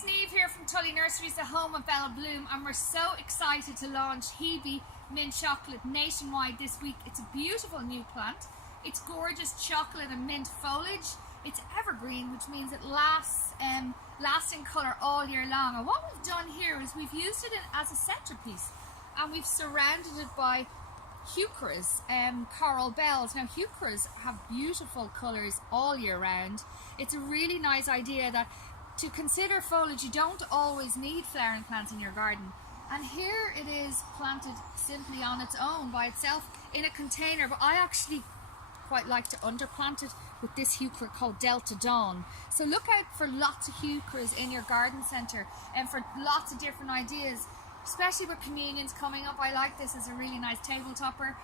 it's Niamh here from Tully Nurseries, the home of Bella Bloom, and we're so excited to launch Hebe Mint Chocolate nationwide this week. It's a beautiful new plant. It's gorgeous chocolate and mint foliage. It's evergreen, which means it lasts in colour all year long. And what we've done here is we've used it as a centrepiece, and we've surrounded it by heucheras, coral bells. Now heucheras have beautiful colours all year round. It's a really nice idea that to consider foliage, you don't always need flowering plants in your garden. And here it is planted simply on its own by itself in a container, but I actually quite like to underplant it with this heuchera called Delta Dawn. So look out for lots of heucheras in your garden centre and for lots of different ideas, especially with communions coming up. I like this as a really nice table topper,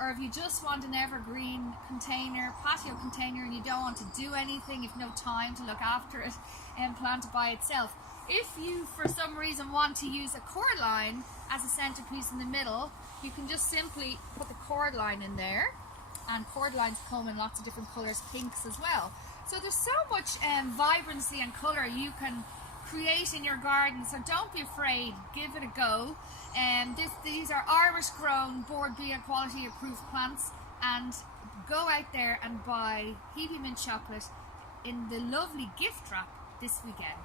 or if you just want an evergreen container, patio container, and you don't want to do anything, you've no time to look after it and plant it by itself. If you for some reason want to use a cord line as a centerpiece in the middle, you can just simply put the cord line in there, and cord lines come in lots of different colours, pinks as well. So there's so much vibrancy and colour you can create in your garden, so don't be afraid, give it a go. These are Irish grown, Board BIA quality approved plants, and go out there and buy Hebe Mint Chocolate in the lovely gift wrap this weekend.